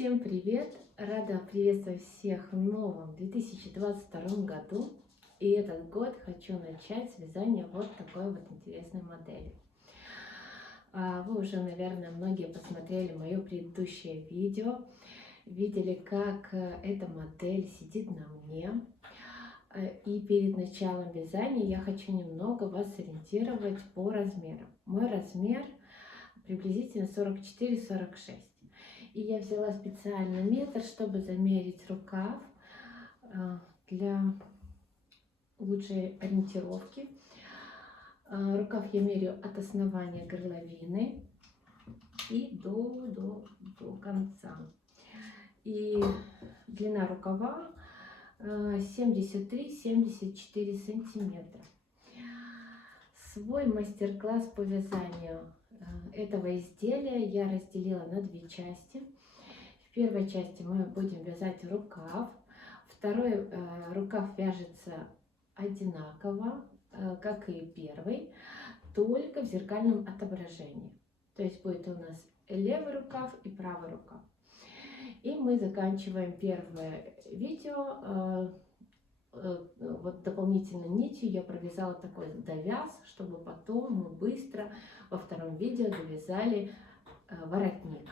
Всем привет! Рада приветствовать всех в новом 2022 году. И этот год хочу начать с вязания вот такой вот интересной модели. Вы уже, наверное, многие посмотрели мое предыдущее видео, видели, как эта модель сидит на мне. И перед началом вязания я хочу немного вас сориентировать по размерам. Мой размер приблизительно 44-46. И я взяла специально метр, чтобы замерить рукав для лучшей ориентировки. Рукав я меряю от основания горловины и до конца. И длина рукава 73-74 сантиметра. Свой мастер-класс по вязанию этого изделия я разделила на две части. В первой части мы будем вязать рукав. Второй рукав вяжется одинаково, как и первый, только в зеркальном отображении. То есть будет у нас левый рукав и правый рукав. И мы заканчиваем первое видео. Вот дополнительно нитью я провязала такой довяз, чтобы потом мы быстро во втором видео довязали воротник.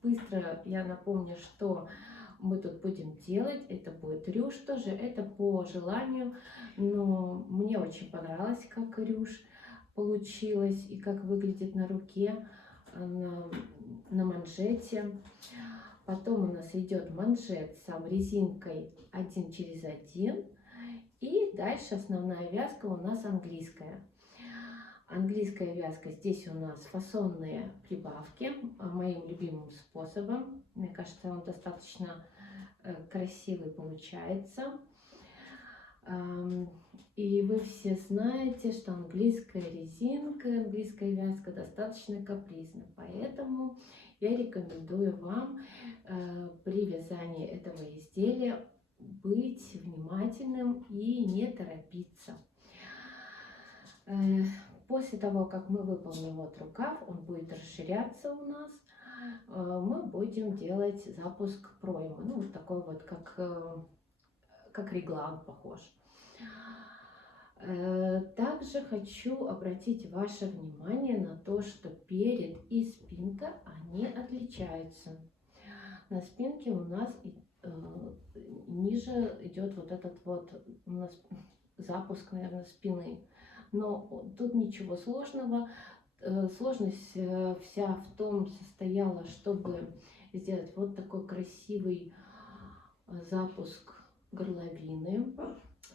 Быстро я напомню, что мы тут будем делать. Это будет рюш тоже, это по желанию, но мне очень понравилось, как рюш получилось и как выглядит на руке, на манжете. Потом у нас идет манжет сам резинкой 1 через 1. И дальше основная вязка у нас английская. Английская вязка, здесь у нас фасонные прибавки моим любимым способом. Мне кажется, он достаточно красивый получается. И вы все знаете, что английская резинка, английская вязка достаточно капризна. Поэтому я рекомендую вам при вязании этого изделия быть внимательным и не торопиться. После того, как мы выполним вот рукав, он будет расширяться у нас, мы будем делать запуск проймы. Ну, вот такой вот, как реглан похож. Также хочу обратить ваше внимание на то, что перед и спинка, они отличаются. На спинке у нас ниже идет вот этот вот у нас запуск, наверное, спины. Но тут ничего сложного. Сложность вся в том состояла, чтобы сделать вот такой красивый запуск горловины.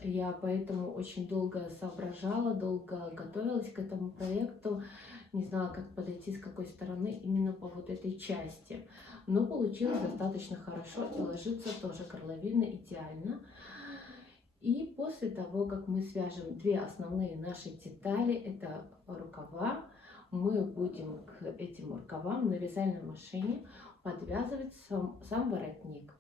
Я поэтому очень долго соображала, долго готовилась к этому проекту. Не знала, как подойти, с какой стороны именно по вот этой части. Но получилось достаточно хорошо и ложится тоже горловина идеально. И после того, как мы свяжем две основные наши детали, это рукава, мы будем к этим рукавам на вязальной машине подвязывать сам воротник.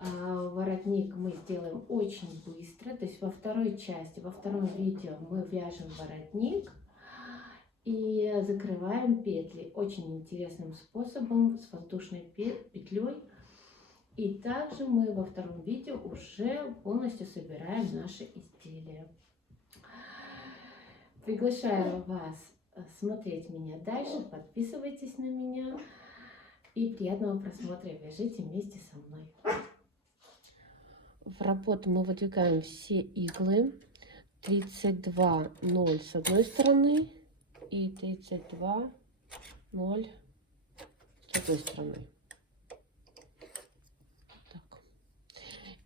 Воротник мы сделаем очень быстро, то есть во второй части, во втором видео мы вяжем воротник и закрываем петли очень интересным способом с воздушной петлей. И также мы во втором видео уже полностью собираем наши изделия. Приглашаю вас смотреть меня дальше, подписывайтесь на меня и приятного просмотра. Вяжите вместе со мной. В работу мы выдвигаем все иглы 32,0 с одной стороны и 32,0 с другой стороны. Так.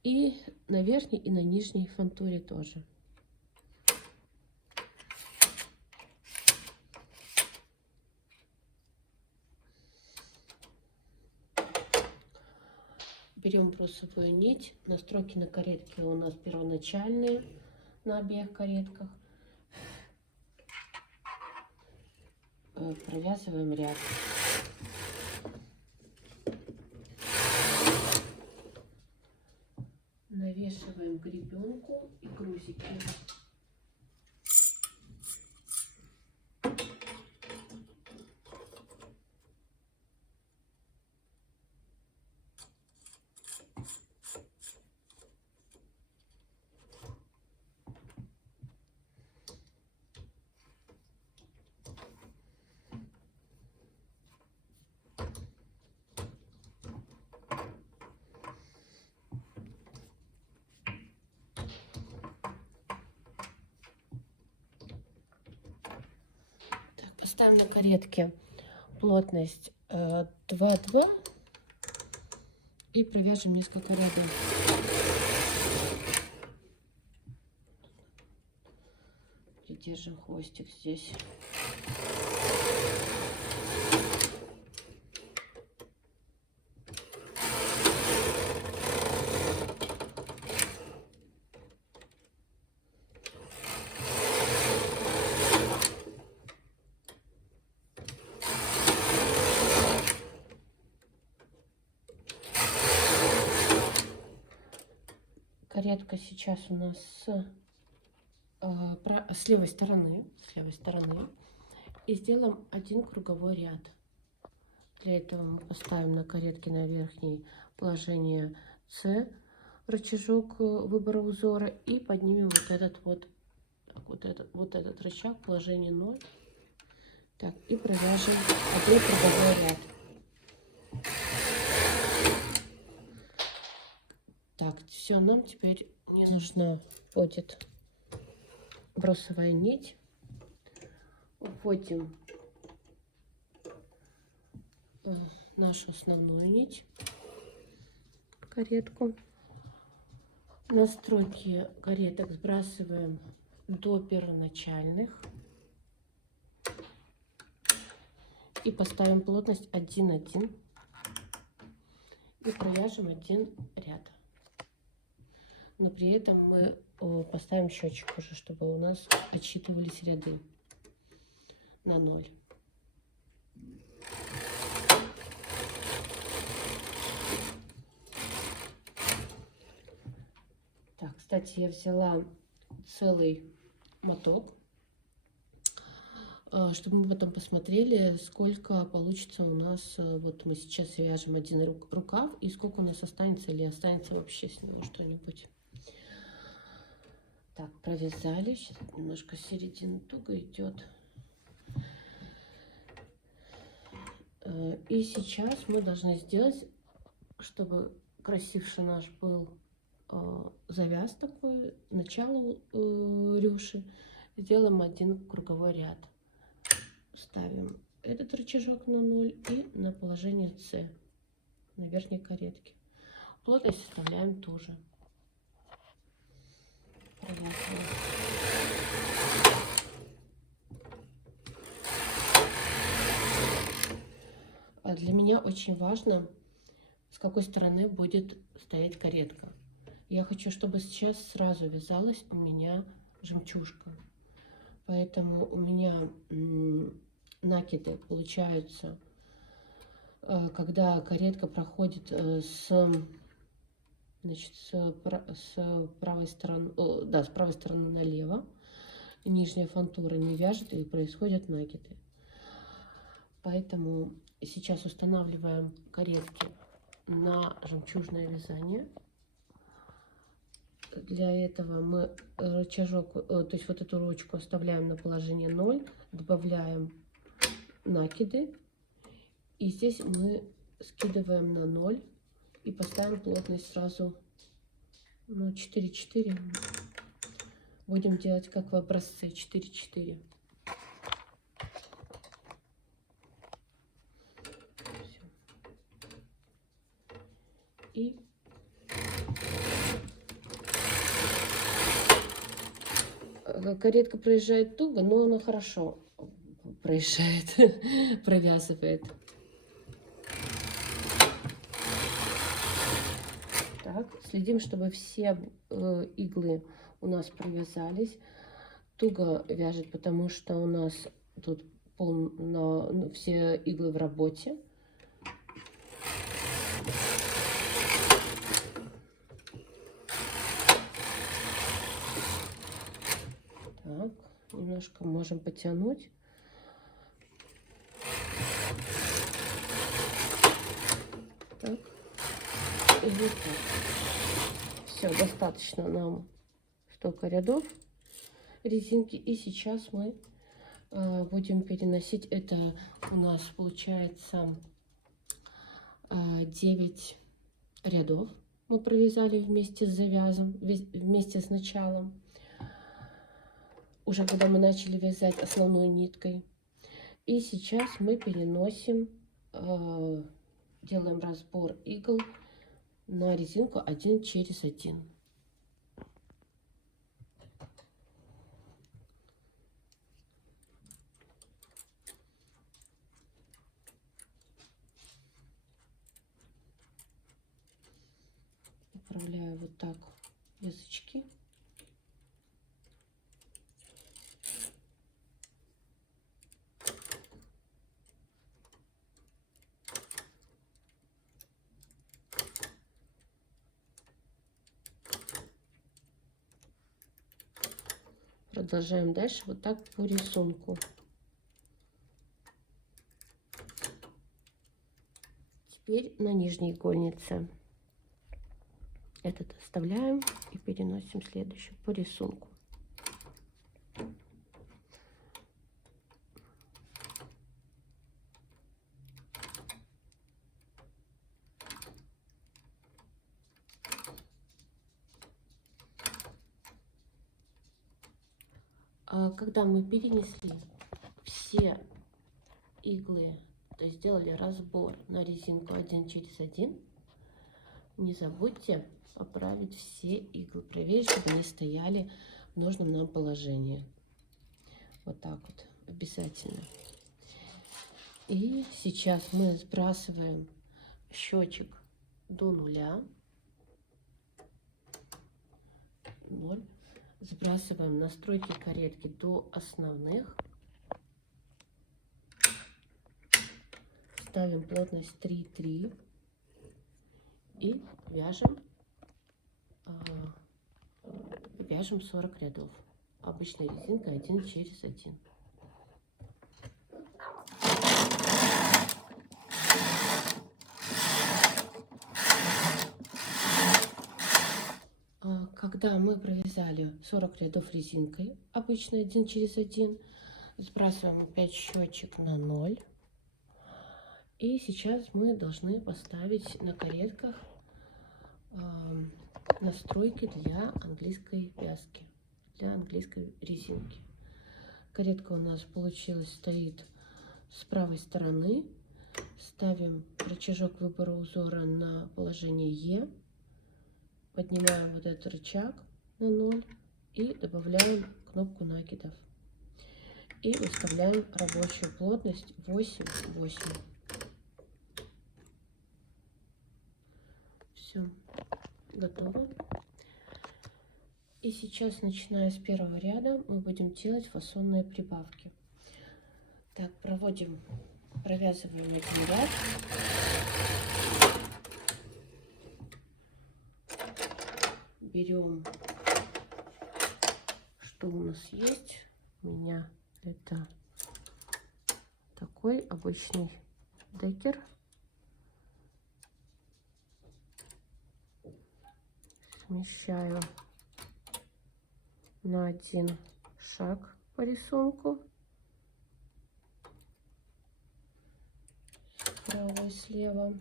И на верхней и на нижней фантуре тоже. Берем брусовую нить. Настройки на каретке у нас первоначальные на обеих каретках. Провязываем ряд. Навешиваем гребенку и грузики. поставим на каретке плотность 2,2 и провяжем несколько рядов. Придержим хвостик здесь. Каретка сейчас у нас с левой стороны. И сделаем один круговой ряд. Для этого мы поставим на каретке на верхнее положение С рычажок выбора узора и поднимем вот этот рычаг положение 0. Так, и провяжем один круговой ряд. Так, все, нам теперь не нужна будет бросовая нить. Вводим нашу основную нить, каретку. Настройки кареток сбрасываем до первоначальных. И поставим плотность 1,1. И провяжем один ряд. Но при этом мы поставим счетчик уже, чтобы у нас отсчитывались ряды на 0. Так, кстати, я взяла целый моток, чтобы мы потом посмотрели, сколько получится у нас. Вот мы сейчас вяжем один рукав, и сколько у нас останется, или останется вообще с него что-нибудь. Так, провязали. Сейчас немножко середина туго идет. И сейчас мы должны сделать, чтобы красивше наш был завяз такой, начало рюши. Сделаем один круговой ряд. Ставим этот рычажок на 0 и на положение С на верхней каретке. Плотность оставляем ту же. А для меня очень важно, с какой стороны будет стоять каретка. Я хочу, чтобы сейчас сразу вязалась у меня жемчужка. Поэтому у меня накиды получаются, когда каретка проходит значит, с правой стороны, с правой стороны налево, нижняя фантура не вяжет и происходят накиды. Поэтому сейчас устанавливаем каретки на жемчужное вязание. Для этого мы рычажок, то есть вот эту ручку оставляем на положение 0, добавляем накиды, и здесь мы скидываем на 0 и поставим плотность сразу 4,4. Будем делать как в образце 4,4. И каретка проезжает туго, но она хорошо проезжает, провязывает. Так, следим, чтобы все иглы у нас провязались. Туго вяжет, потому что у нас тут все иглы в работе. Так, немножко можем потянуть. Так. И вот так. Все, достаточно нам столько рядов резинки. И сейчас мы будем переносить. Это у нас получается 9 рядов. Мы провязали вместе с завязом, вместе с началом. Уже когда мы начали вязать основной ниткой. И сейчас мы переносим, делаем разбор игл на резинку 1 через 1. Управляю вот так язычки. Продолжаем дальше вот так по рисунку. Теперь на нижней игольнице. Этот оставляем и переносим следующий по рисунку. Когда мы перенесли все иглы, то есть сделали разбор на резинку 1 через 1, не забудьте поправить все иглы, проверить, чтобы они стояли в нужном нам положении. Вот так вот обязательно. И сейчас мы сбрасываем счетчик до 0. Сбрасываем настройки каретки до основных. Ставим плотность 3,3 и вяжем 40 рядов. Обычной резинкой 1 через 1. Когда мы провязали 40 рядов резинкой, обычно 1 через 1, сбрасываем опять счетчик на 0. И сейчас мы должны поставить на каретках настройки для английской вязки, для английской резинки. Каретка у нас получилась, стоит с правой стороны. Ставим рычажок выбора узора на положение Е. Поднимаем вот этот рычаг на 0 и добавляем кнопку накидов. И выставляем рабочую плотность 8,8. Все, готово. И сейчас, начиная с первого ряда, мы будем делать фасонные прибавки. Так, проводим, провязываем один ряд. Берем, что у нас есть. У меня это такой обычный декер. Смещаю на один шаг по рисунку. Справа и слева.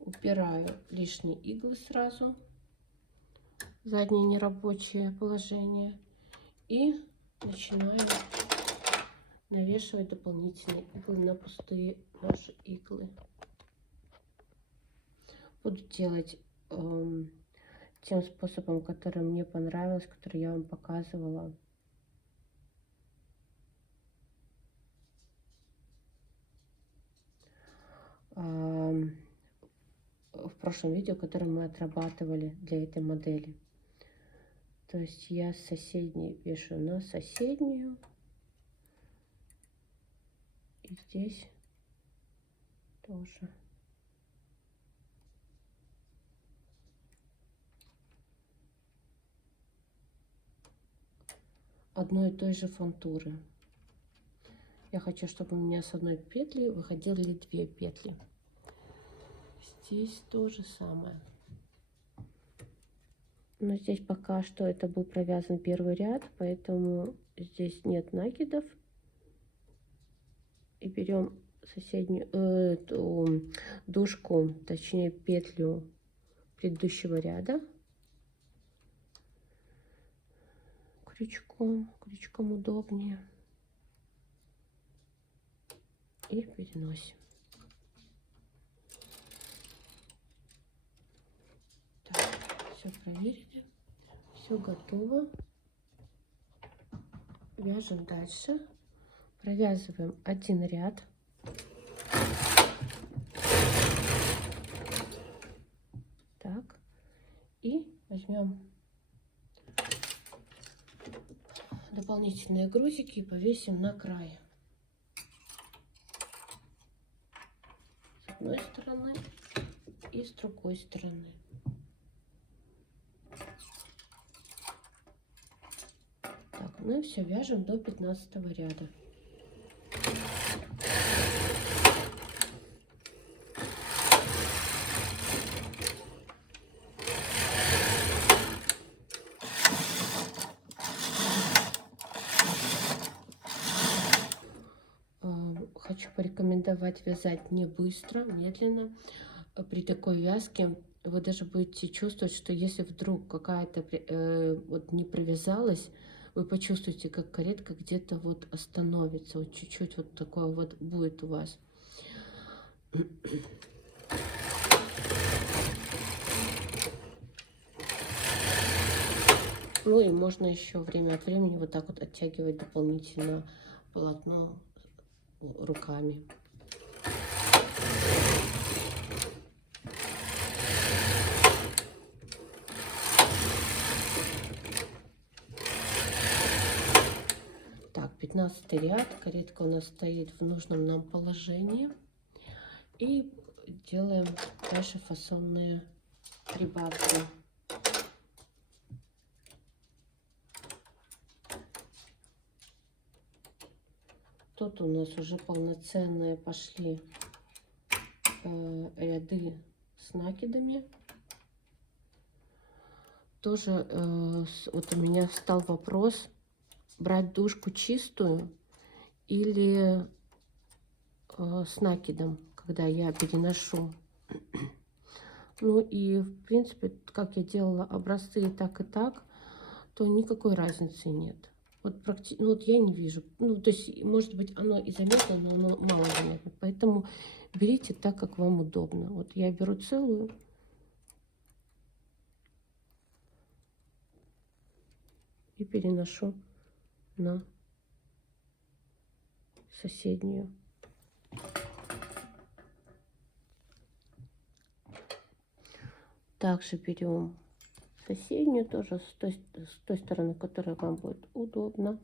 Убираю лишние иглы сразу, заднее нерабочее положение, и начинаю навешивать дополнительные иглы на пустые наши иглы. Буду делать тем способом, который мне понравился, который я вам показывала. В прошлом видео, которое мы отрабатывали для этой модели. То есть я с соседней вешаю на соседнюю. И здесь тоже. Одной и той же фантуры. Я хочу, чтобы у меня с одной петли выходили 2 петли. Здесь то же самое. Но здесь пока что это был провязан первый ряд, поэтому здесь нет накидов. И берем соседнюю эту дужку, точнее петлю предыдущего ряда крючком удобнее, и переносим. Так, все проверили, все готово. Вяжем дальше, провязываем один ряд. Так, и возьмем дополнительные грузики и повесим на край. С одной стороны и с другой стороны. Так, ну и все, вяжем до 15 ряда. Хочу порекомендовать вязать не быстро, медленно. При такой вязке вы даже будете чувствовать, что если вдруг какая-то вот не провязалась, вы почувствуете, как каретка где-то вот остановится, вот чуть-чуть вот такое вот будет у вас. Ну и можно еще время от времени вот так вот оттягивать дополнительно полотно руками. Так, 15 ряд, каретка у нас стоит в нужном нам положении. И делаем дальше фасонные прибавки. Тут у нас уже полноценные пошли ряды с накидами. Тоже вот у меня встал вопрос, брать дужку чистую или с накидом, когда я переношу. Ну и в принципе, как я делала образцы и так, то никакой разницы нет. Вот практически, ну вот я не вижу. Ну, то есть, может быть, оно и заметно, но оно мало заметно. Поэтому берите так, как вам удобно. Вот я беру целую. И переношу на соседнюю. Также берем соседнюю, тоже с той стороны, которая вам будет удобно.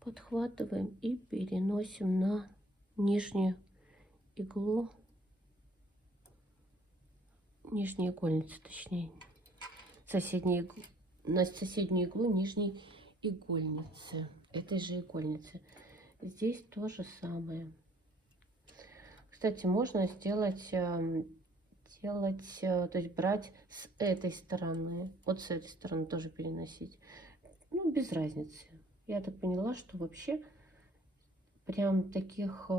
Подхватываем и переносим на нижнюю иглу, нижней игольницы, точнее, на соседнюю иглу нижней игольницы, этой же игольницы. Здесь то же самое. Кстати, можно сделать, то есть брать с этой стороны, вот с этой стороны тоже переносить. Ну, без разницы. Я так поняла, что вообще прям таких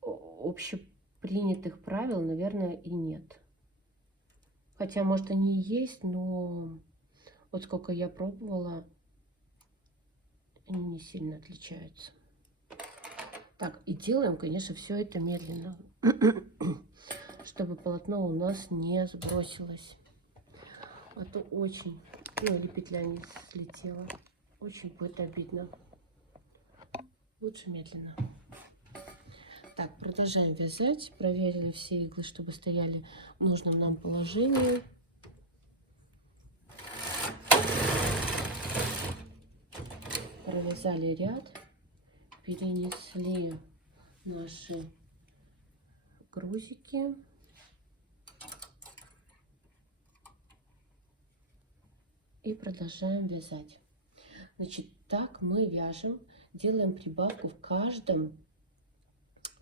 общепринятых правил, наверное, и нет. Хотя, может, они и есть, но вот сколько я пробовала, они не сильно отличаются. Так, и делаем, конечно, все это медленно, чтобы полотно у нас не сбросилось. А то очень, ну или петля не слетела, очень будет обидно. Лучше медленно. Так, продолжаем вязать. Проверили все иглы, чтобы стояли в нужном нам положении. Провязали ряд, перенесли наши грузики. И продолжаем вязать. Значит, так мы вяжем, делаем прибавку в каждом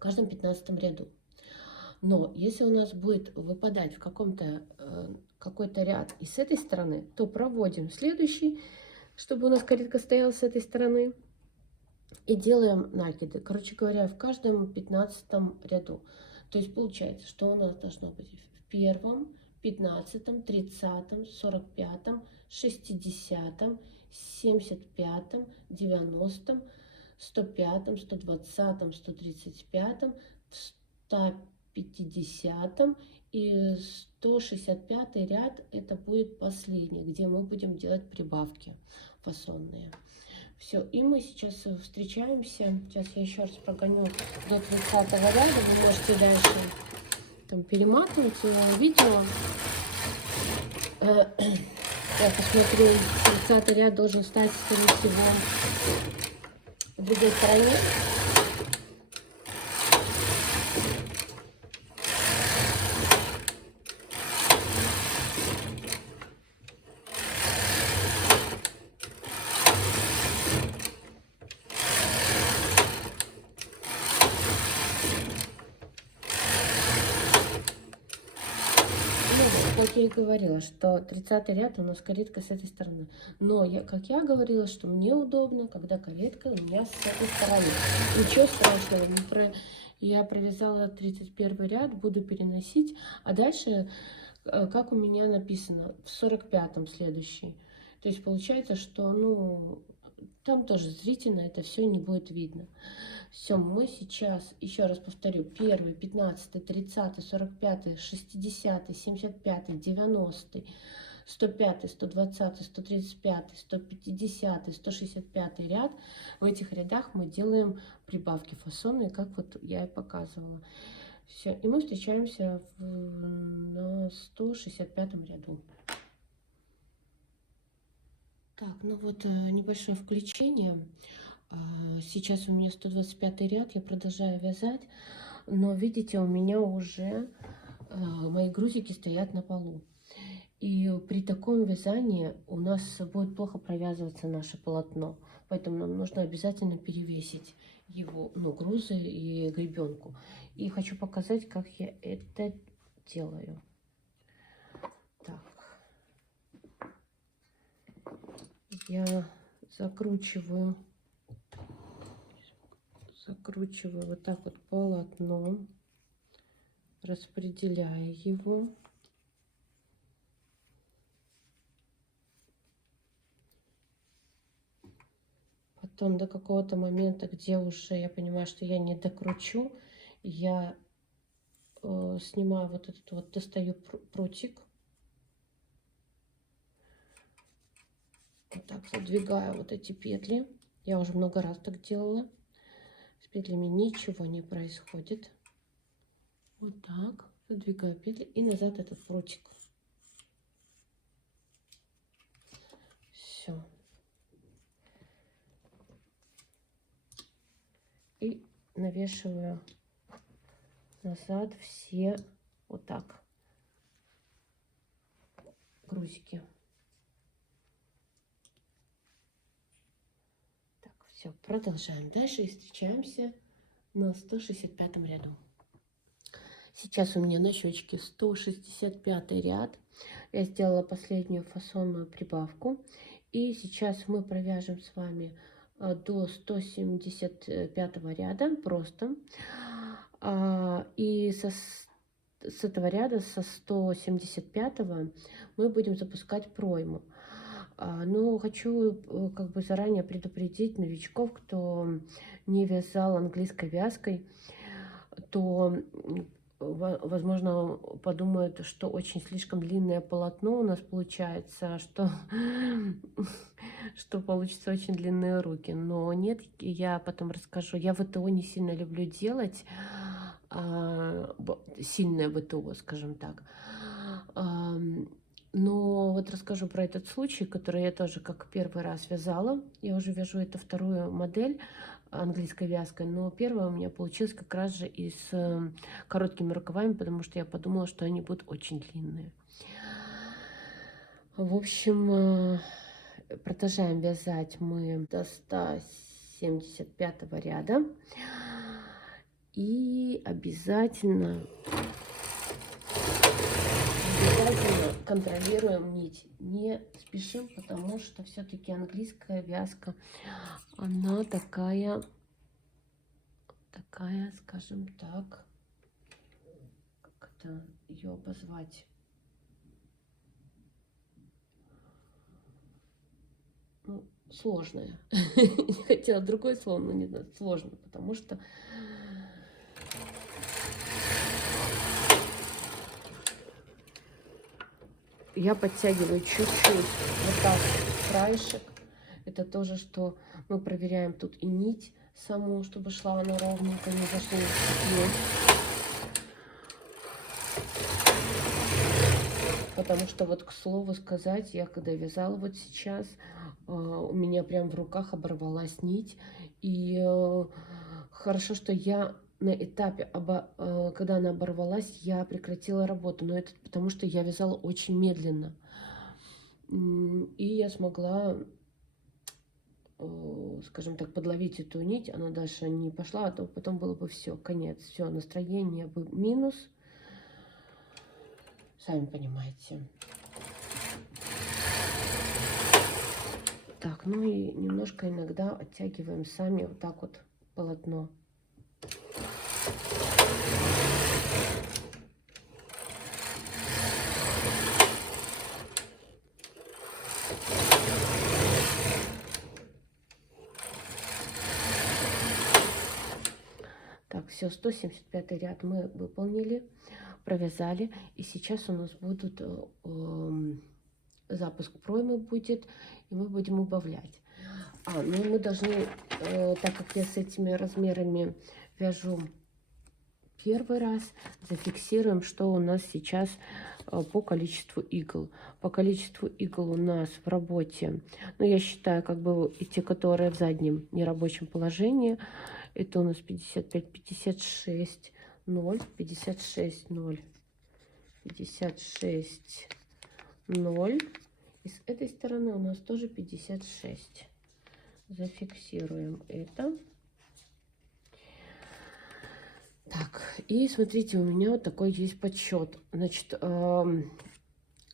15 ряду. Но если у нас будет выпадать в какой-то ряд и с этой стороны, то проводим следующий, чтобы у нас каретка стояла с этой стороны. И делаем накиды. Короче говоря, в каждом 15 ряду. То есть получается, что у нас должно быть в первом, 15, 30, 45, 60, 75, 90, 105, 120, 135, 150 и 165 ряд это будет последний, где мы будем делать прибавки фасонные. Все, и мы сейчас встречаемся. Сейчас я еще раз прогоню до 30 ряда. Вы можете дальше там перематывать видео. Я посмотрю, 30 ряд должен стать, скорее всего, в другой стороне. Как я и говорила, что 30 ряд у нас каретка с этой стороны. Но, как я говорила, что мне удобно, когда каретка у меня с этой стороны. Ничего страшного. Я провязала 31 ряд, буду переносить. А дальше, как у меня написано, в 45-м следующий. То есть получается, что, там тоже зрительно это все не будет видно. Все, мы сейчас, еще раз повторю, 1, 15, 30, 45, 60, 75, 90, 105, 120, 135, 150, 165 ряд. В этих рядах мы делаем прибавки фасонные, как вот я и показывала. Все, и мы встречаемся на 165 ряду. Так, небольшое включение. Сейчас у меня 125 ряд, я продолжаю вязать, но видите, у меня уже мои грузики стоят на полу. И при таком вязании у нас будет плохо провязываться наше полотно, поэтому нам нужно обязательно перевесить его, грузы и гребенку. И хочу показать, как я это делаю. Так, я закручиваю вот так вот полотно, распределяя его. Потом до какого-то момента, где уже я понимаю, что я не докручу, я снимаю вот этот вот, достаю прутик. Вот так задвигаю вот эти петли. Я уже много раз так делала. С петлями ничего не происходит. Вот так. Задвигаю петли и назад этот прутик. Все. И навешиваю назад все вот так грузики. Все, продолжаем дальше и встречаемся на 165 ряду. Сейчас у меня на счетчике 165 ряд. Я сделала последнюю фасонную прибавку. И сейчас мы провяжем с вами до 175 ряда просто. И с этого ряда, со 175 мы будем запускать пройму. Но хочу заранее предупредить новичков, кто не вязал английской вязкой, то, возможно, подумают, что очень слишком длинное полотно у нас получается, что получится очень длинные руки. Но нет, я потом расскажу. Я ВТО не сильно люблю делать, сильное ВТО, скажем так. Но вот расскажу про этот случай, который я тоже как первый раз вязала. Я уже вяжу эту вторую модель английской вязкой, но первая у меня получилась как раз же и с короткими рукавами, потому что я подумала, что они будут очень длинные. В общем, продолжаем вязать мы до 175 ряда. И обязательно контролируем нить. Не спешим, потому что все-таки английская вязка, она такая, скажем так, как это ее обозвать? Ну, сложная. Не хотела другое слово, но не знаю, сложно, потому что я подтягиваю чуть-чуть вот так краешек. Это тоже, что мы проверяем тут и нить саму, чтобы шла она ровненько, не зашло Потому что вот, к слову сказать, я когда вязала вот сейчас, у меня прям в руках оборвалась нить. И хорошо, что я на этапе, когда она оборвалась, я прекратила работу. Но это потому, что я вязала очень медленно. И я смогла, скажем так, подловить эту нить. Она дальше не пошла, а то потом было бы все, конец. Все, настроение бы минус. Сами понимаете. Так, ну и немножко иногда оттягиваем сами вот так вот полотно. Так, все, 175 ряд мы выполнили, провязали. И сейчас у нас будут запуск проймы будет, и мы будем убавлять. Ну мы должны, так как я с этими размерами вяжу первый раз, зафиксируем, что у нас сейчас по количеству игл. По количеству игл у нас в работе, ну я считаю, как бы и те, которые в заднем нерабочем положении, это у нас 55, 56, 0, 56, 0, 56, 0. И с этой стороны у нас тоже 56. Зафиксируем это. Так, и смотрите, у меня вот такой есть подсчет. Значит,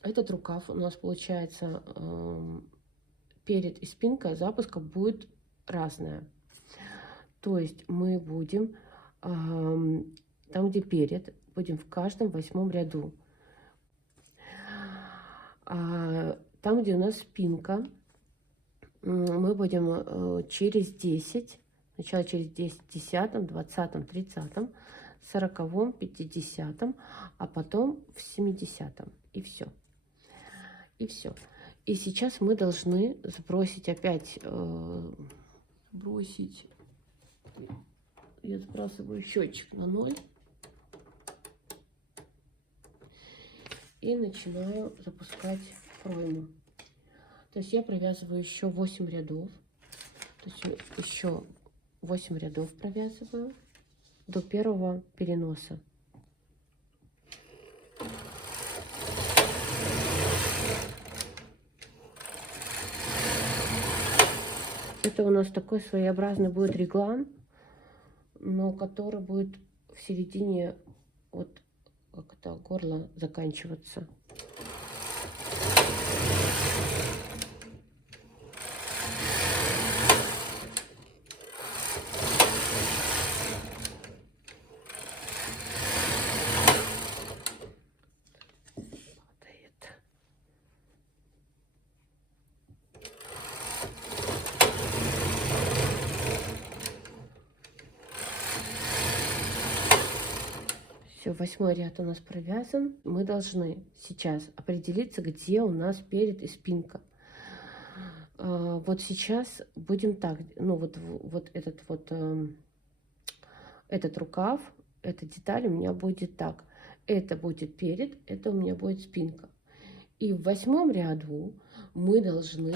этот рукав у нас получается перед и спинка запуска будет разная. То есть мы будем, там где перед, будем в каждом 8 ряду. Там, где у нас спинка, мы будем через 10, сначала через 10, 10, 20, 30, 40, 50, а потом в 70. И все. И все. И сейчас мы должны сбросить опять, я сбрасываю счетчик на 0. И начинаю запускать пройму. То есть я провязываю еще 8 рядов. То есть еще 8 рядов провязываю до первого переноса. Это у нас такой своеобразный будет реглан, но который будет в середине вот как это горло заканчиваться. Все, 8 ряд у нас провязан. Мы должны сейчас определиться, где у нас перед и спинка. Вот сейчас будем так, ну вот этот рукав, эта деталь у меня будет так. Это будет перед, это у меня будет спинка. И в 8 ряду мы должны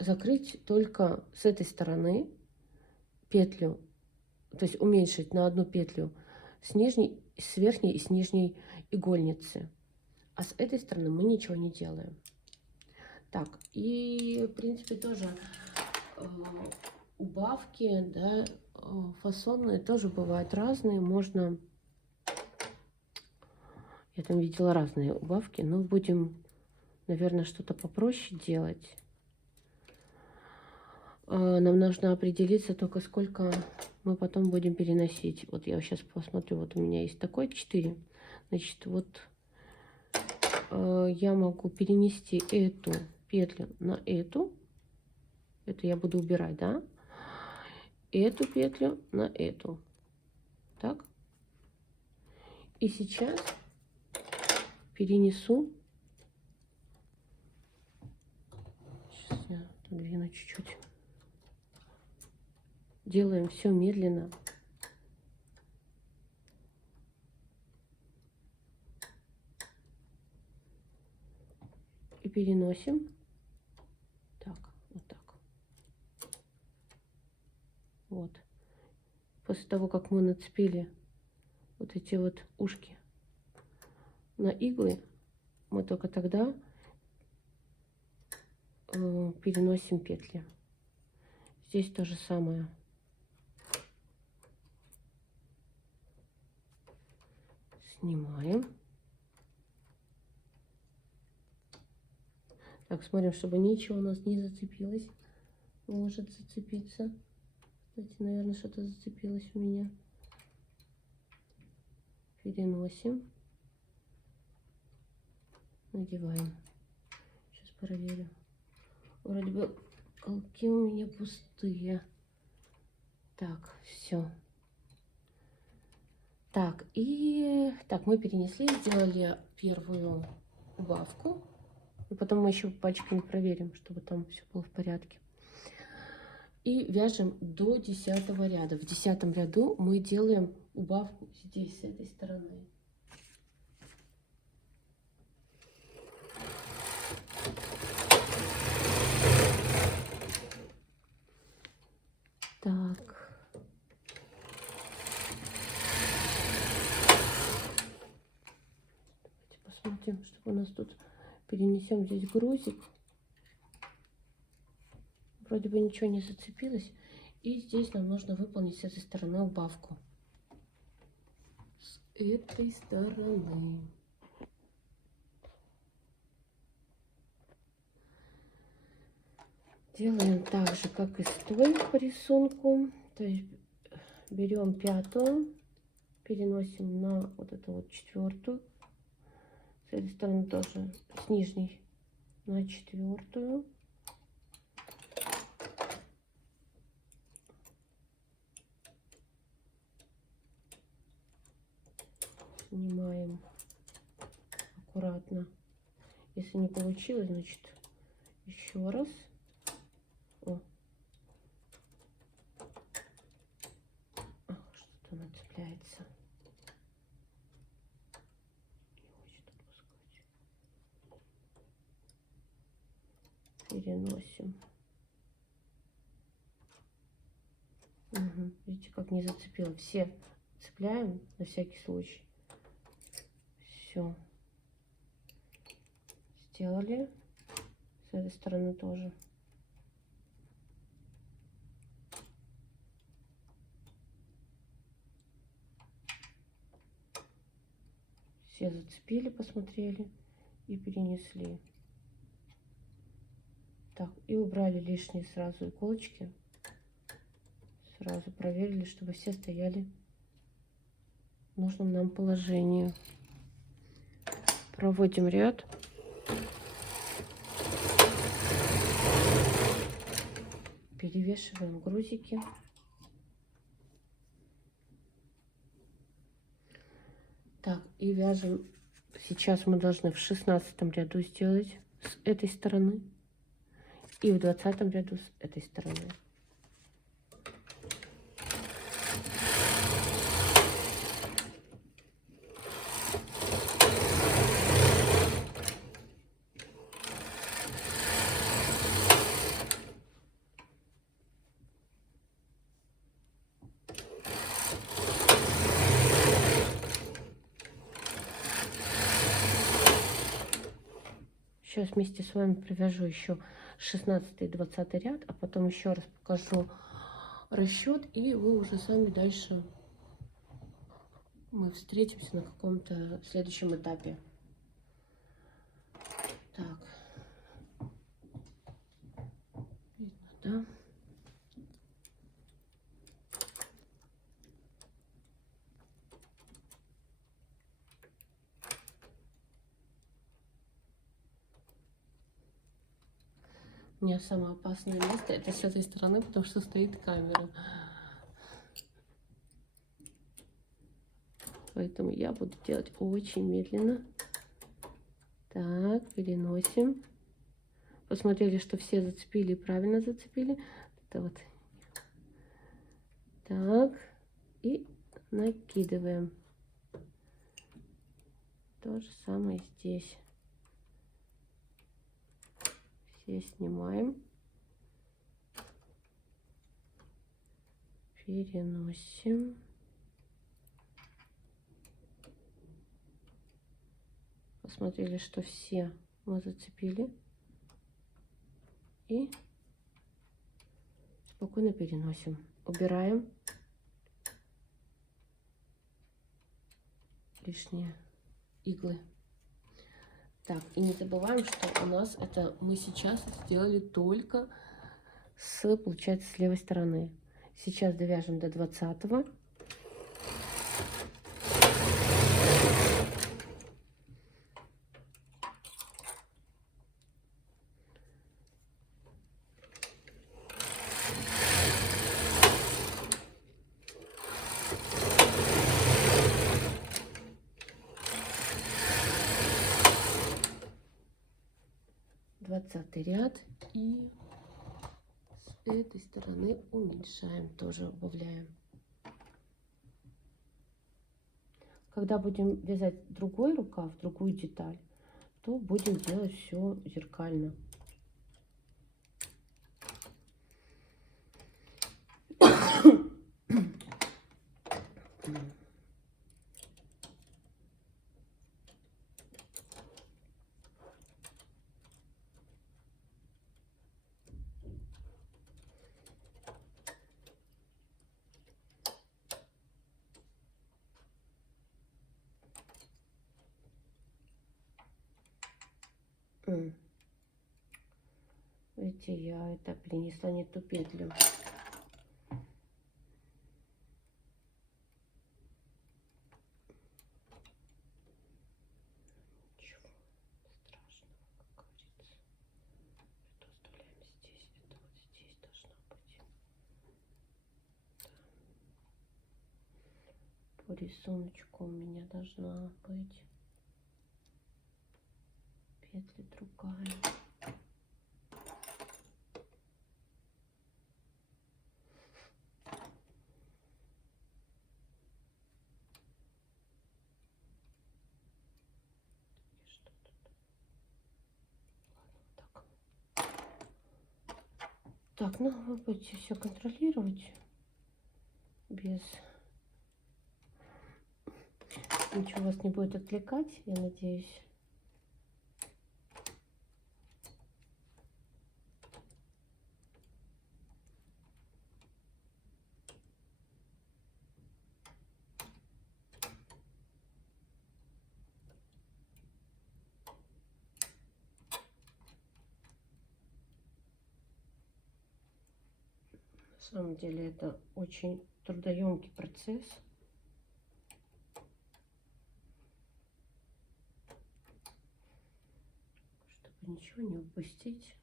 закрыть только с этой стороны петлю, то есть уменьшить на 1 петлю с нижней, с верхней и с нижней игольницы. А с этой стороны мы ничего не делаем. Так, и в принципе тоже убавки, да, фасонные тоже бывают разные. Можно, я там видела разные убавки, но будем, наверное, что-то попроще делать. Нам нужно определиться только, сколько мы потом будем переносить. Вот я сейчас посмотрю, вот у меня есть такой 4. Значит, вот я могу перенести эту петлю на эту. Это я буду убирать, да? Эту петлю на эту. Так. И сейчас перенесу. Сейчас я отодвину чуть-чуть. Делаем все медленно. И переносим. Так, вот так. Вот. После того, как мы нацепили вот эти вот ушки на иглы, мы только тогда переносим петли. Здесь то же самое. Снимаем. Так, смотрим, чтобы ничего у нас не зацепилось. Может зацепиться. Кстати, наверное, что-то зацепилось у меня. Переносим. Надеваем. Сейчас проверю. Вроде бы колки у меня пустые. Так, все. Так, мы перенесли, сделали первую убавку. И потом мы еще пальчиками проверим, чтобы там все было в порядке. И вяжем до 10-го ряда. В 10-м ряду мы делаем убавку здесь, с этой стороны. Так. Давайте посмотрим, что у нас тут. Перенесем здесь грузик. Вроде бы ничего не зацепилось. И здесь нам нужно выполнить с этой стороны убавку. С этой стороны. Делаем так же, как и с той по рисунку. То есть берем 5-ю, переносим на вот эту вот 4-ю. С этой стороны тоже с нижней на 4-ю. Снимаем аккуратно. Если не получилось, значит еще раз. О. Ах, что-то она цепляется. Не хочет отпускать. Переносим. Угу. Видите, как не зацепило. Все цепляем на всякий случай. Все. Сделали. С этой стороны тоже. Все зацепили, посмотрели и перенесли. Так, и убрали лишние сразу иголочки. Сразу проверили, чтобы все стояли в нужном нам положении. Проводим ряд. Перевешиваем грузики. Так, и вяжем. Сейчас мы должны в 16-м ряду сделать с этой стороны. И в 20-м ряду с этой стороны. Сейчас вместе с вами провяжу еще 16 и 20 ряд, а потом еще раз покажу расчет, и вы уже сами дальше, мы встретимся на каком-то следующем этапе. Так, видно, да? У меня самое опасное место это с этой стороны, потому что стоит камера. Поэтому я буду делать очень медленно. Так, переносим. Посмотрели, что все зацепили, правильно зацепили. Это вот. Так, и накидываем. То же самое здесь. Все снимаем. Переносим. Посмотрели, что все мы зацепили. И спокойно переносим. Убираем лишние иглы. Так, и не забываем, что у нас это мы сейчас сделали только с, получается, с левой стороны. Сейчас довяжем до 20-го. Ряд, и с этой стороны уменьшаем, тоже убавляем. Когда будем вязать другой рукав, другую деталь, то будем делать все зеркально. Видите, я это принесла не ту петлю. Ничего страшного, как говорится. Это оставляем здесь, это вот здесь должна быть. По рисунку у меня должна быть петля другая. Так, ну вы будете все контролировать без... Ничего вас не будет отвлекать, я надеюсь. На самом деле это очень трудоемкий процесс. Чтобы ничего не упустить,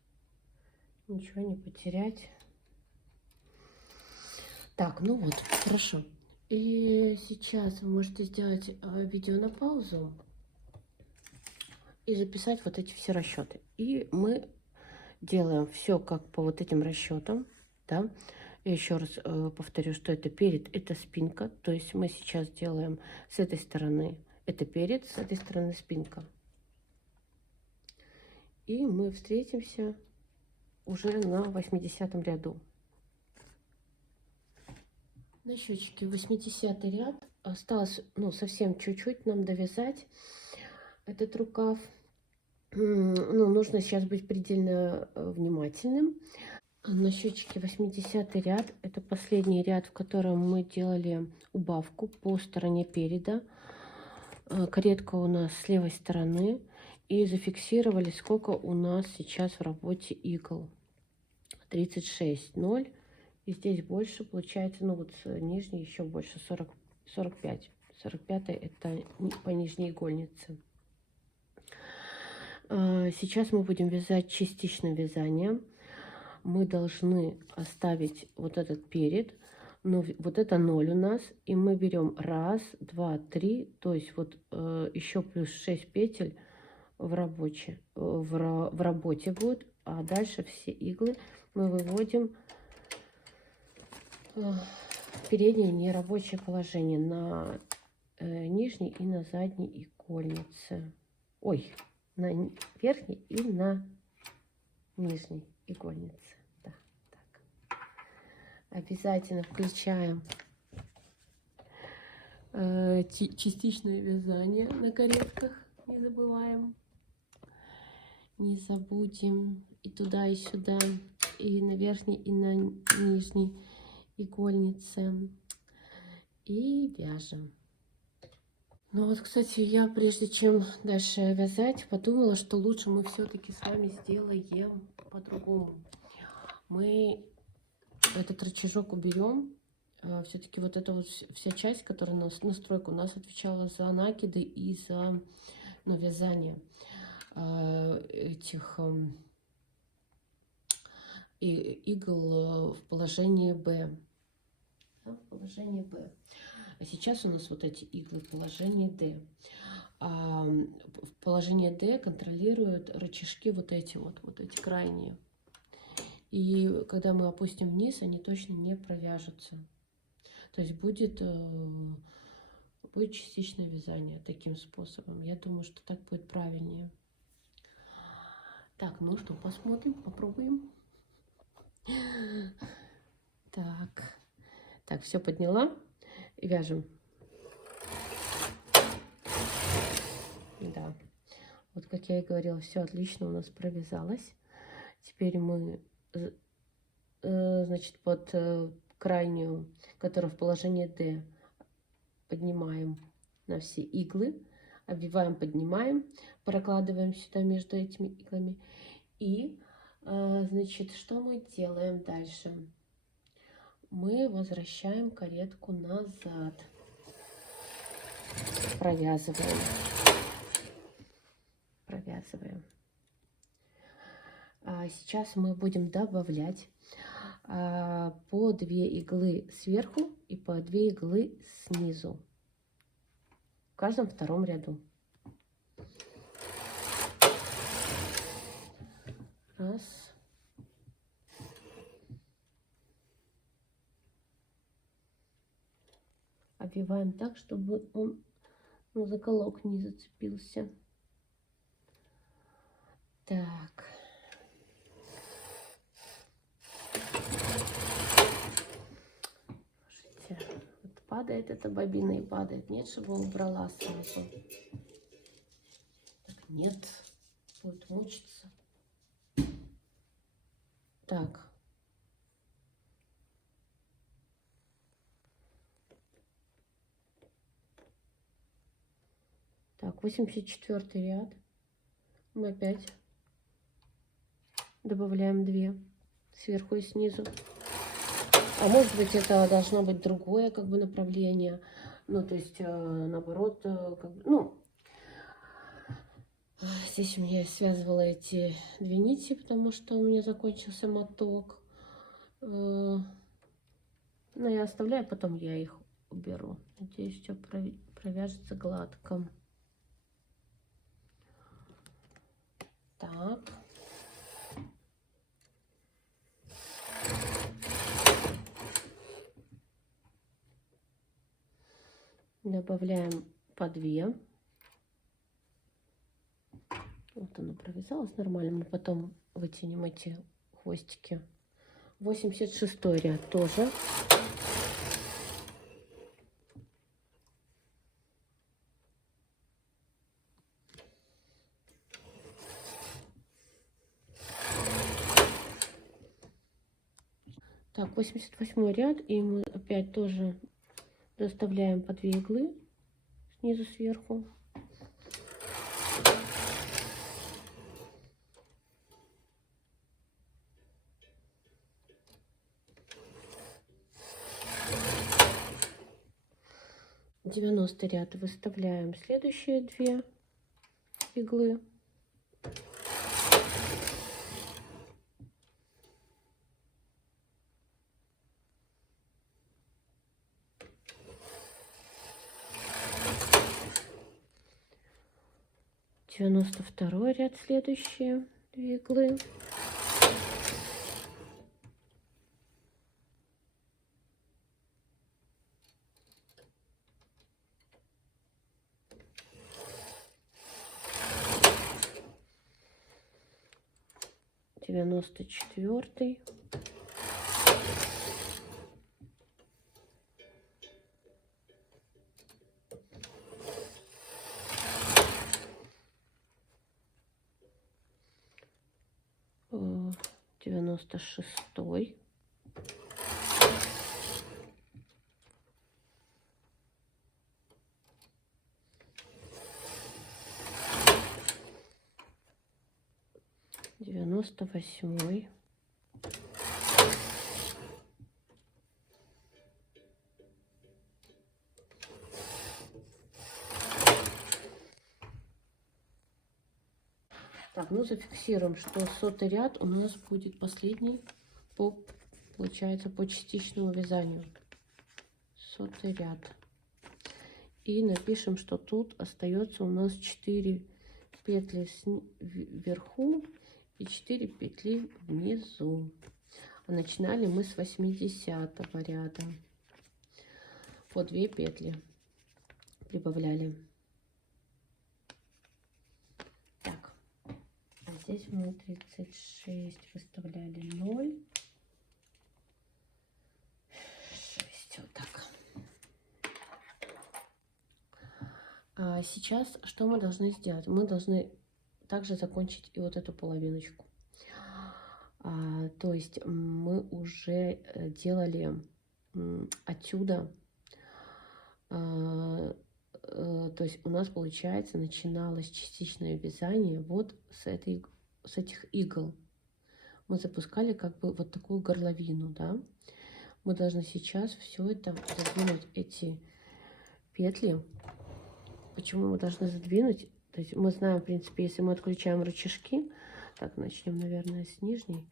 ничего не потерять. Так, ну вот, хорошо. И сейчас вы можете сделать видео на паузу и записать вот эти все расчеты. И мы делаем все как по вот этим расчетам, да. Я еще раз повторю, что это перед, это спинка. То есть мы сейчас делаем с этой стороны это перед, с этой стороны спинка. И мы встретимся уже на 80-м ряду. На счетчике 80-й ряд. Осталось, ну, совсем чуть-чуть нам довязать этот рукав. Ну, нужно сейчас быть предельно внимательным. На счетчике 80 ряд. Это последний ряд, в котором мы делали убавку по стороне переда. Каретка у нас с левой стороны. И зафиксировали, сколько у нас сейчас в работе игл. 36,0. И здесь больше получается, ну вот нижний еще больше, 45. 45 это по нижней игольнице. Сейчас мы будем вязать частичным вязанием. Мы должны оставить вот этот перед, но вот это 0 у нас, и мы берем 1, 2, 3, то есть вот еще плюс 6 петель в работе будет, а дальше все иглы мы выводим в переднее нерабочее положение на нижней и на задней игольнице. Ой, на верхней и на нижней игольнице. Да, так. Обязательно включаем частичное вязание на каретках. Не забываем. Не забудем и туда, и сюда, и на верхней, и на нижней игольнице. И вяжем. Ну вот, кстати, я прежде чем дальше вязать, подумала, что лучше мы все-таки с вами сделаем по-другому. Мы этот рычажок уберем. Все-таки вот эта вот вся часть, которая настройка у нас отвечала за накиды и за вязание этих игл в положении Б. Да, в положении Б. А сейчас у нас вот эти иглы в положении D. А в положении D контролируют рычажки вот эти крайние. И когда мы опустим вниз, они точно не провяжутся. То есть будет частичное вязание таким способом. Я думаю, что так будет правильнее. Так, ну что, посмотрим, попробуем. Так, все подняла. И вяжем. Да, вот как я и говорила, все отлично у нас провязалось. Теперь мы, значит, под крайнюю, которая в положении D, поднимаем на все иглы, обвиваем, поднимаем, прокладываем сюда между этими иглами. И, значит, что мы делаем дальше? Мы возвращаем каретку назад, провязываем. Сейчас мы будем добавлять по 2 иглы сверху и по 2 иглы снизу в каждом втором ряду. Раз. Обвиваем так, чтобы он за колок не зацепился. Так. Слушайте, вот падает эта бобина и падает. Нет, чтобы убрала сразу. Так, нет. Будет мучиться. Так. Так, 84 ряд. Мы опять добавляем 2 сверху и снизу. А может быть, это должно быть другое как бы направление. Ну, то есть, наоборот, как бы, ну, здесь у меня я связывала эти 2 нити, потому что у меня закончился моток. Но я оставляю, потом я их уберу. Надеюсь, все провяжется гладко. Так. Добавляем по 2. Вот она провязалась нормально. Мы потом вытянем эти хвостики. 86 ряд тоже. Так, 88 ряд, и мы опять тоже доставляем по 2 иглы снизу сверху. В 90 ряд выставляем следующие 2 иглы. В 92 ряд следующие 2 иглы. В 94. В 96. В 98. Так, ну зафиксируем, что 100-й ряд у нас будет последний по, получается, по частичному вязанию. 100-й ряд. И напишем, что тут остается у нас 4 петли вверху и 4 петли внизу. А начинали мы с 80 ряда. По 2 петли прибавляли. Так, а здесь мы 36 выставляли 0. 6, вот так. А сейчас что мы должны сделать? Мы должны также закончить и вот эту половиночку. То есть мы уже делали отсюда, то есть у нас получается начиналось частичное вязание вот с этих игл. Мы запускали как бы вот такую горловину, да. Мы должны сейчас все это задвинуть, эти петли. Почему мы должны задвинуть? То есть мы знаем, в принципе, если мы отключаем рычажки, так, начнем, наверное, с нижней,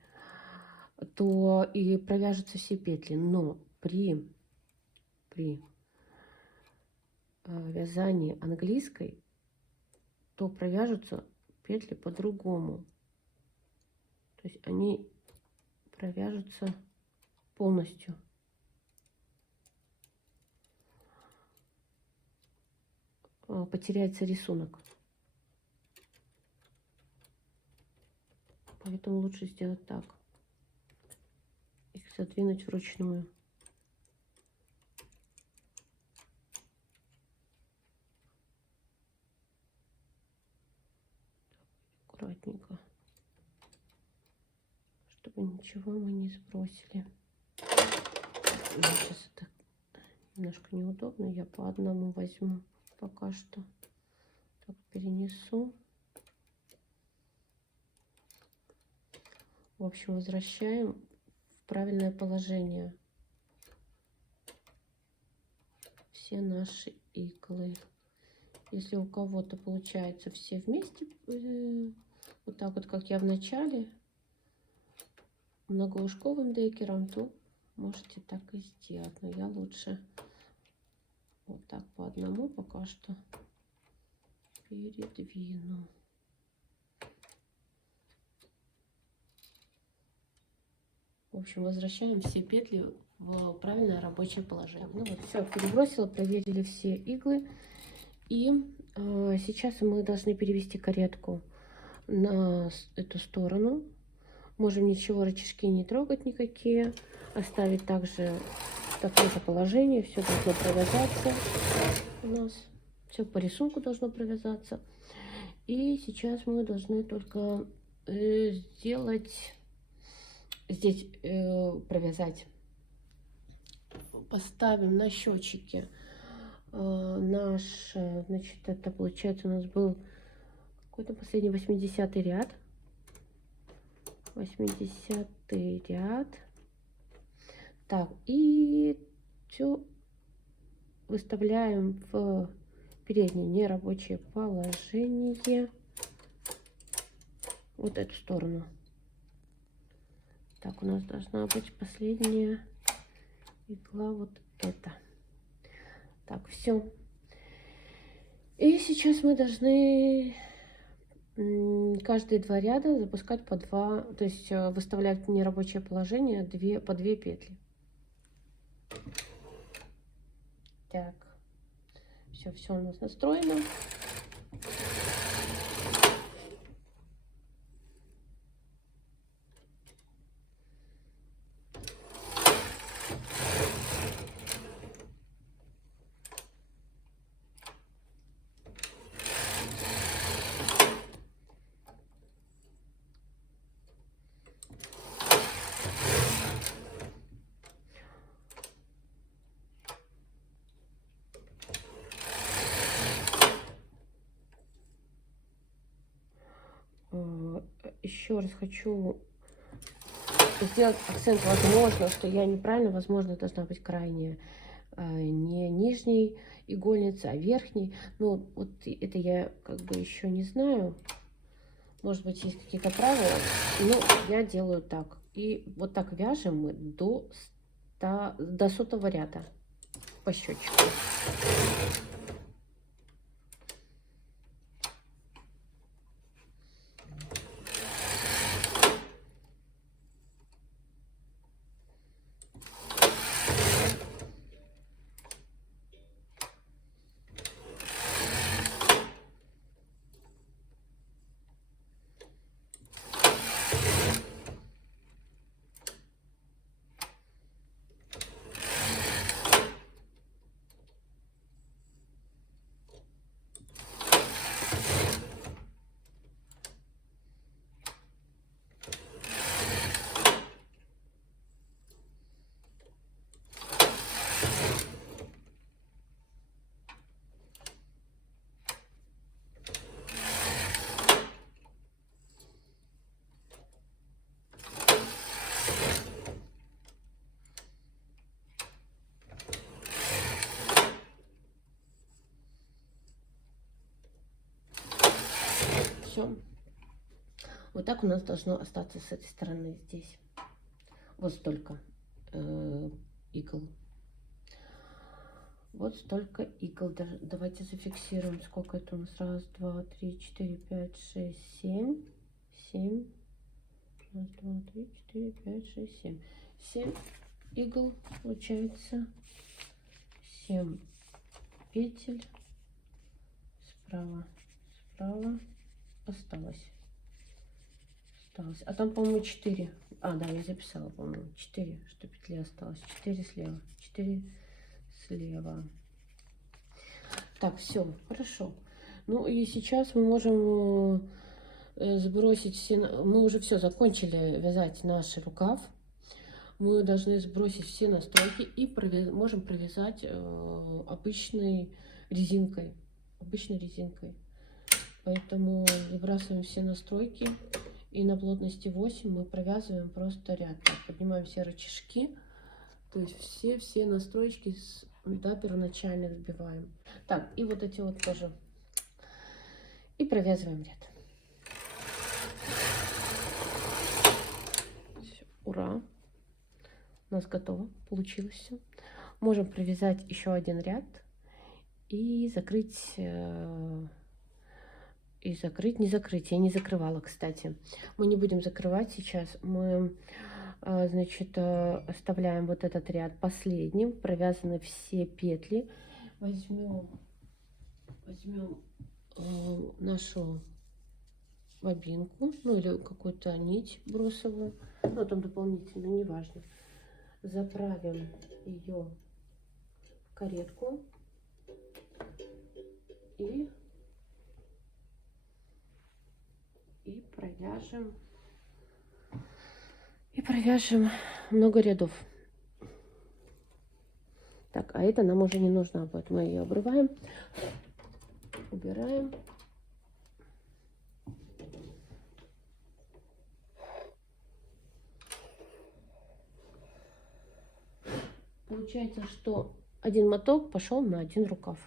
то и провяжутся все петли. Но при вязании английской, то провяжутся петли по-другому. То есть они провяжутся полностью. Потеряется рисунок. Поэтому лучше сделать так. Их задвинуть вручную. Аккуратненько. Чтобы ничего мы не сбросили. Сейчас это немножко неудобно. Я по одному возьму пока что. Так, перенесу. В общем, возвращаем в правильное положение все наши иглы. Если у кого-то получается все вместе, вот так вот, как я в начале, многоушковым декером, то можете так и сделать. Но я лучше вот так по одному пока что передвину. В общем, возвращаем все петли в правильное рабочее положение. Ну вот, все, перебросила, проверили все иглы. И сейчас мы должны перевести каретку на эту сторону. Можем ничего, рычажки не трогать никакие. Оставить также в таком же положении. Все должно провязаться у нас. Все по рисунку должно провязаться. И сейчас мы должны только сделать здесь провязать. Поставим на счетчике наш, значит, это получается у нас был какой-то последний 80-й ряд. 80-й ряд. Так, и все выставляем в переднее нерабочее положение. Вот эту сторону. Так, у нас должна быть последняя игла, вот эта. Так, все. И сейчас мы должны каждые 2 ряда запускать по 2, то есть выставлять в нерабочее положение по 2 петли. Так, все у нас настроено. Еще раз хочу сделать акцент, возможно, что я неправильно, возможно, должна быть крайняя, не нижней игольницы, а верхней. Но вот это я как бы еще не знаю. Может быть, есть какие-то правила, но я делаю так. И вот так вяжем мы до 100-го ряда по счетчику. Все. Вот так у нас должно остаться с этой стороны здесь. Вот столько игл. Вот столько игл. Давайте зафиксируем, сколько это у нас. Раз, два, три, четыре, пять, шесть, семь. 7. Раз, два, три, четыре, пять, шесть, 7. 7 игл получается. 7 петель. Справа осталось. А там, по-моему, 4. А, да, я записала, по-моему, 4, что петли осталось. 4 слева. 4 слева. Так, все, хорошо. Ну и сейчас мы можем сбросить все. Мы уже все закончили вязать наш рукав. Мы должны сбросить все настройки и можем провязать обычной резинкой. Поэтому выбрасываем все настройки. И на плотности 8 мы провязываем просто ряд. Так, поднимаем все рычажки. То есть все настройки первоначально вбиваем. Так, и вот эти вот тоже. И провязываем ряд. Все, ура! У нас готово. Получилось все. Можем провязать еще один ряд и закрыть... не закрыть. Я не закрывала, кстати. Мы не будем закрывать сейчас. Мы, значит, оставляем вот этот ряд последним. Провязаны все петли. Возьмем нашу бобинку, ну или какую-то нить бросовую. Ну, там дополнительно, неважно. Заправим ее в каретку. И провяжем И провяжем много рядов. Так, а это нам уже не нужно, вот мы ее обрываем, убираем. Получается, что один моток пошел на один рукав.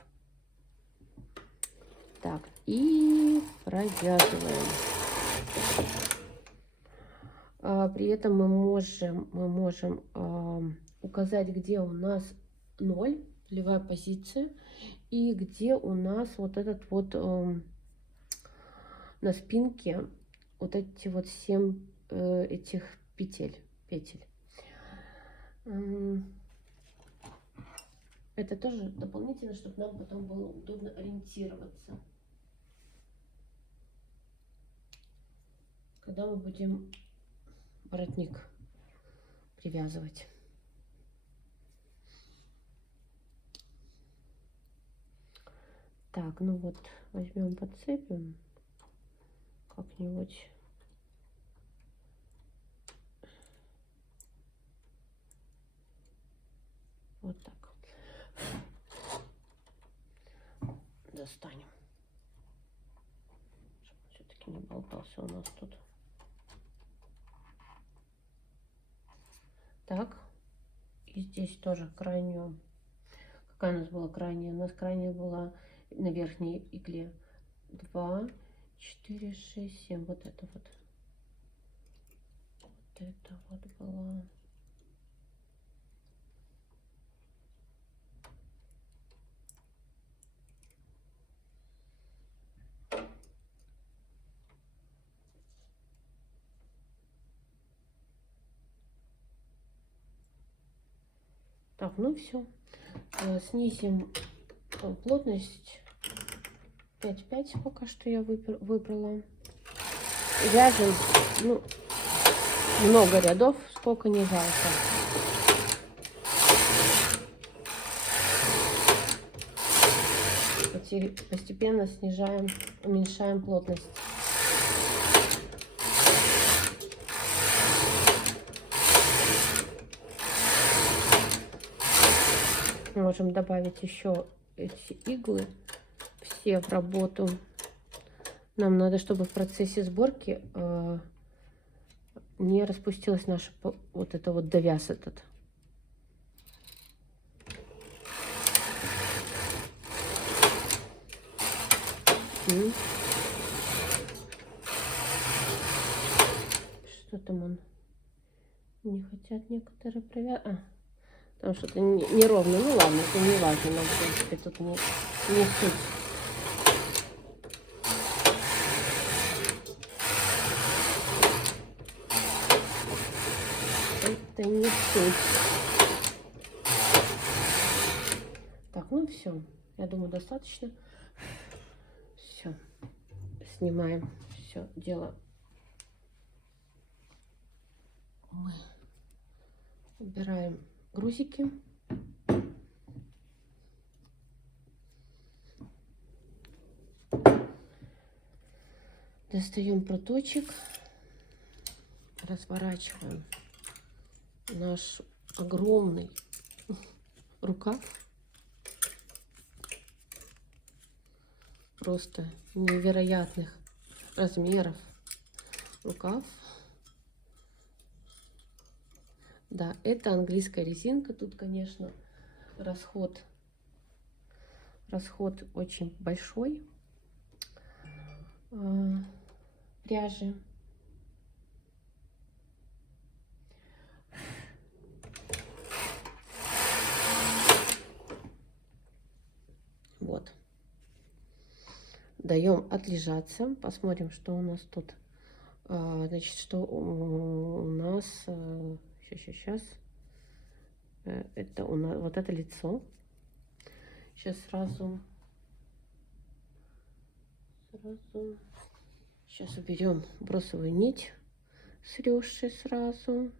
Так, и провязываем. При этом мы можем указать, где у нас 0, лицевая позиция, и где у нас вот этот вот на спинке вот эти вот 7 этих петель. Это тоже дополнительно, чтобы нам потом было удобно ориентироваться, когда мы будем воротник привязывать. Так, ну вот, возьмем, подцепим как-нибудь. Вот так. Достанем. Чтобы все-таки не болтался у нас тут. Так. И здесь тоже крайнюю. Какая у нас была крайняя? У нас крайняя была на верхней игле. 2, 4, 6, 7. Вот это вот. Вот это вот была. Так, ну все. Снизим плотность 5,5 пока что я выбрала. Вяжем, ну, много рядов, сколько не жалко. Постепенно снижаем, уменьшаем плотность. Можем добавить еще эти иглы все в работу. Нам надо, чтобы в процессе сборки не распустилась наша вот это вот довяз этот. Что там он? Не хотят некоторые провязывать. Потому что это неровно. Ну ладно, это не важно. Нам, в принципе, тут не суть. Это не суть. Так, ну все. Я думаю, достаточно. Все. Снимаем все дело. Мы убираем грузики. Достаем проточек. Разворачиваем наш огромный рукав. Просто невероятных размеров рукав. Да, это английская резинка. Тут, конечно, расход очень большой пряжи. Вот. Даем отлежаться. Посмотрим, что у нас тут. Значит, что у нас... Сейчас. Это у нас вот это лицо. Сейчас сразу. Сейчас уберем бросовую нить, срезши сразу.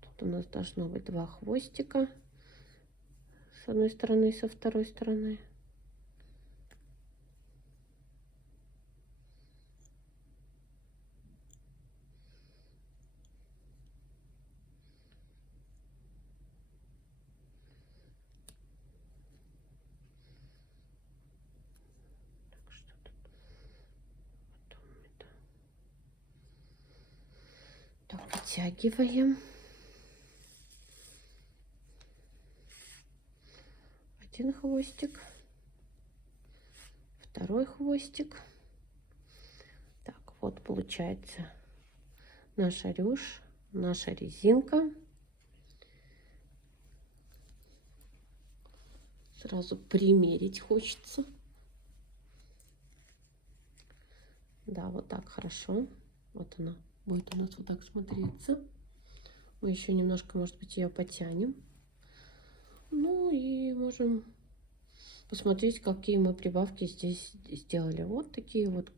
Тут у нас должно быть 2 хвостика. С одной стороны и со второй стороны. Протягиваем. Один хвостик. Второй хвостик. Так, вот получается наша рюш, наша резинка. Сразу примерить хочется. Да, вот так хорошо. Вот она будет у нас вот так смотреться. Мы еще немножко, может быть, ее потянем. Ну и можем посмотреть, какие мы прибавки здесь сделали. Вот такие вот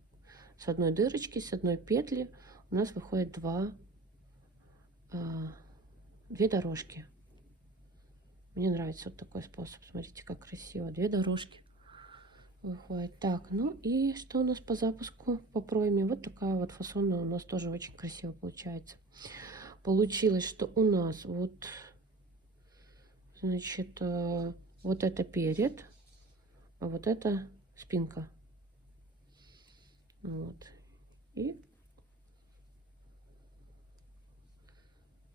с одной дырочки, с одной петли у нас выходит две дорожки. Мне нравится вот такой способ. Смотрите, как красиво. Две дорожки выходит. Так, ну и что у нас по запуску, по пройме? Вот такая вот фасонная у нас тоже очень красиво получается. Получилось, что у нас вот, значит, вот это перед, а вот это спинка. Вот. И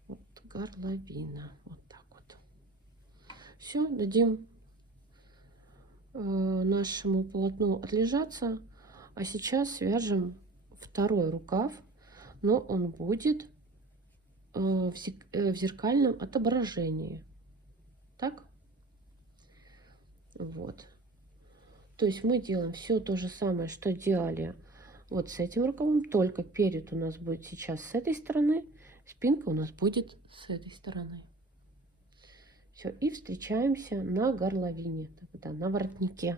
вот горловина. Вот так вот. Все, дадим нашему полотну отлежаться. А сейчас свяжем второй рукав, но он будет в зеркальном отображении. Так? Вот. То есть мы делаем все то же самое, что делали вот с этим рукавом, только перед у нас будет сейчас с этой стороны, спинка у нас будет с этой стороны. Все, и встречаемся на горловине, на воротнике.